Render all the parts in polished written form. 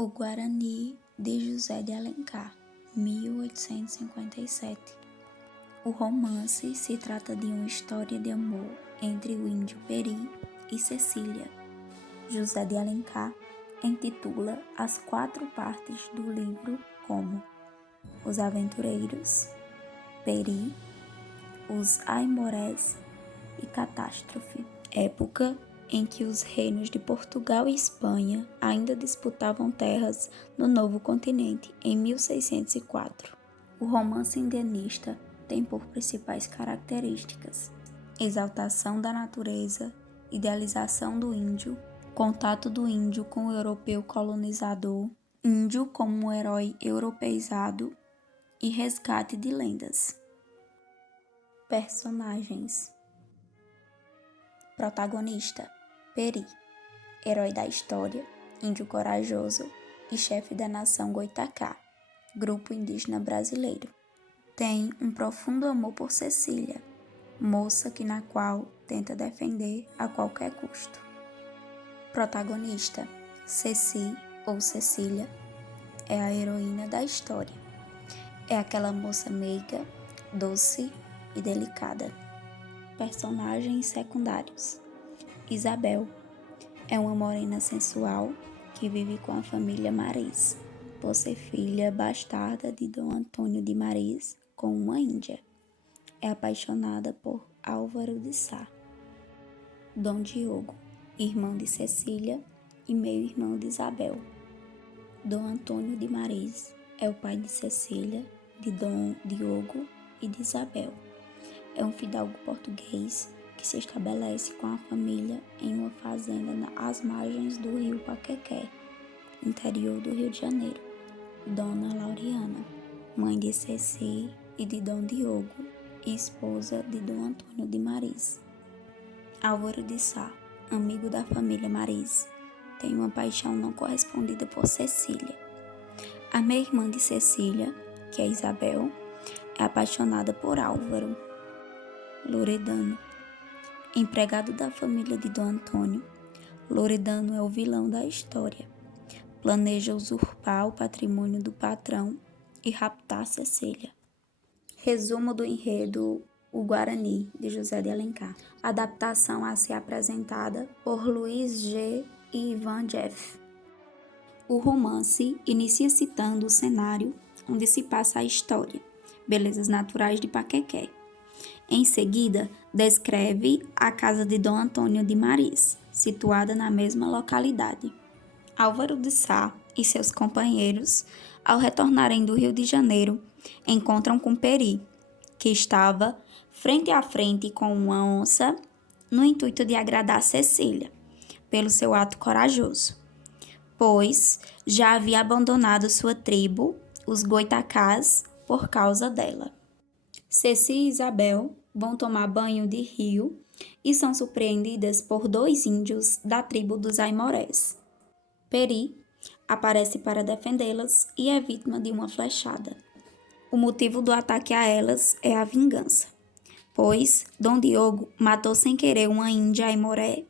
O Guarani, de José de Alencar, 1857. O romance se trata de uma história de amor entre o índio Peri e Cecília. José de Alencar intitula as 4 partes do livro como Os Aventureiros, Peri, Os Aimorés e Catástrofe. Época em que os reinos de Portugal e Espanha ainda disputavam terras no novo continente, em 1604. O romance indianista tem por principais características: exaltação da natureza, idealização do índio, contato do índio com o europeu colonizador, índio como um herói europeizado e resgate de lendas. Personagens: protagonista: Peri, herói da história, índio corajoso e chefe da nação Goitacá, grupo indígena brasileiro. Tem um profundo amor por Cecília, moça na qual tenta defender a qualquer custo. Protagonista: Ceci ou Cecília é a heroína da história. É aquela moça meiga, doce e delicada. Personagens secundários: Isabel é uma morena sensual que vive com a família Mariz, por ser filha bastarda de Dom Antônio de Mariz com uma índia. É apaixonada por Álvaro de Sá. Dom Diogo, irmão de Cecília e meio-irmão de Isabel. Dom Antônio de Mariz é o pai de Cecília, de Dom Diogo e de Isabel. É um fidalgo português que se estabelece com a família em uma fazenda às margens do rio Paquequé, interior do Rio de Janeiro. Dona Laureana, mãe de Ceci e de Dom Diogo e esposa de Dom Antônio de Mariz. Álvaro de Sá, amigo da família Mariz, tem uma paixão não correspondida por Cecília. A meia-irmã de Cecília, que é Isabel, é apaixonada por Álvaro. Loredano, empregado da família de Dom Antônio, Loredano é o vilão da história. Planeja usurpar o patrimônio do patrão e raptar Cecília. Resumo do enredo O Guarani, de José de Alencar. Adaptação a ser apresentada por Luiz G. e Ivan Jeff. O romance inicia citando o cenário onde se passa a história, belezas naturais de Paquequé. Em seguida, descreve a casa de Dom Antônio de Mariz, situada na mesma localidade. Álvaro de Sá e seus companheiros, ao retornarem do Rio de Janeiro, encontram com Peri, que estava frente a frente com uma onça, no intuito de agradar Cecília, pelo seu ato corajoso, pois já havia abandonado sua tribo, os Goitacás, por causa dela. Ceci e Isabel vão tomar banho de rio e são surpreendidas por 2 índios da tribo dos Aimorés. Peri aparece para defendê-las e é vítima de uma flechada. O motivo do ataque a elas é a vingança, pois Dom Diogo matou sem querer uma índia Aimoré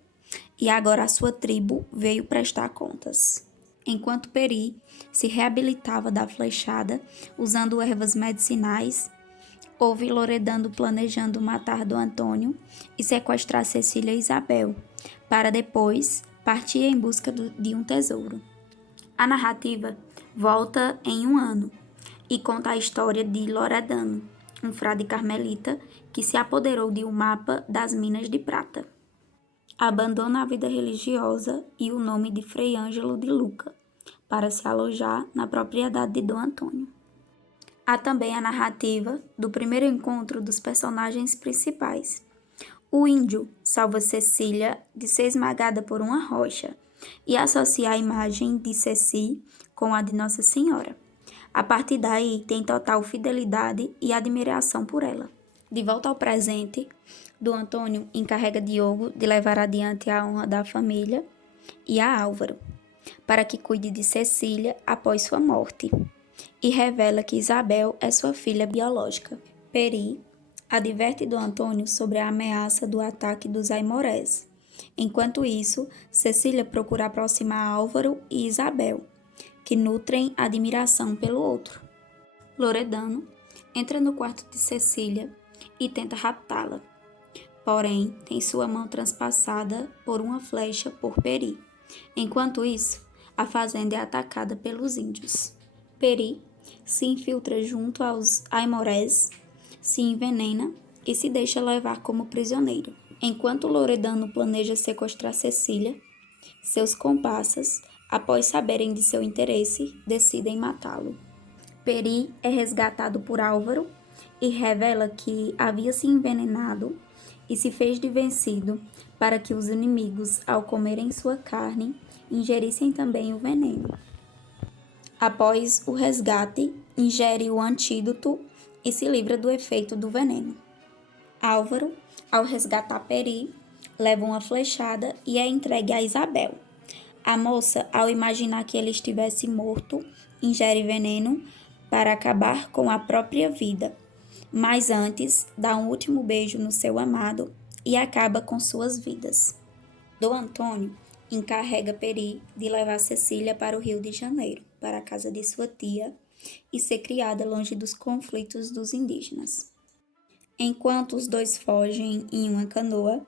e agora a sua tribo veio prestar contas. Enquanto Peri se reabilitava da flechada usando ervas medicinais, houve Loredano planejando matar Dom Antônio e sequestrar Cecília e Isabel, para depois partir em busca de um tesouro. A narrativa volta em 1 ano e conta a história de Loredano, um frade carmelita que se apoderou de um mapa das minas de prata. Abandona a vida religiosa e o nome de Frei Ângelo de Luca, para se alojar na propriedade de Dom Antônio. Há também a narrativa do primeiro encontro dos personagens principais. O índio salva Cecília de ser esmagada por uma rocha e associa a imagem de Ceci com a de Nossa Senhora. A partir daí, tem total fidelidade e admiração por ela. De volta ao presente, Dom Antônio encarrega Diogo de levar adiante a honra da família e a Álvaro, para que cuide de Cecília após sua morte, e revela que Isabel é sua filha biológica. Peri adverte Dom Antônio sobre a ameaça do ataque dos Aimorés. Enquanto isso, Cecília procura aproximar Álvaro e Isabel, que nutrem admiração pelo outro. Loredano entra no quarto de Cecília e tenta raptá-la, porém tem sua mão transpassada por uma flecha por Peri. Enquanto isso, a fazenda é atacada pelos índios. Peri se infiltra junto aos aimorés, se envenena e se deixa levar como prisioneiro. Enquanto Loredano planeja sequestrar Cecília, seus comparsas, após saberem de seu interesse, decidem matá-lo. Peri é resgatado por Álvaro e revela que havia se envenenado e se fez de vencido para que os inimigos, ao comerem sua carne, ingerissem também o veneno. Após o resgate, ingere o antídoto e se livra do efeito do veneno. Álvaro, ao resgatar Peri, leva uma flechada e é entregue a Isabel. A moça, ao imaginar que ele estivesse morto, ingere veneno para acabar com a própria vida, mas antes dá um último beijo no seu amado e acaba com suas vidas. Dom Antônio encarrega Peri de levar Cecília para o Rio de Janeiro, para a casa de sua tia, e ser criada longe dos conflitos dos indígenas. Enquanto os dois fogem em uma canoa,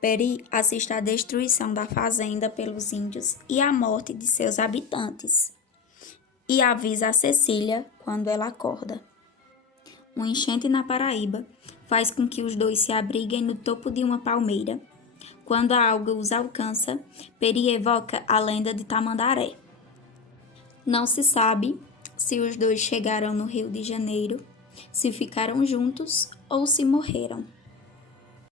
Peri assiste à destruição da fazenda pelos índios e à morte de seus habitantes, e avisa a Cecília quando ela acorda. Uma enchente na Paraíba faz com que os dois se abriguem no topo de uma palmeira. Quando a alga os alcança, Peri evoca a lenda de Tamandaré. Não se sabe se os dois chegaram no Rio de Janeiro, se ficaram juntos ou se morreram.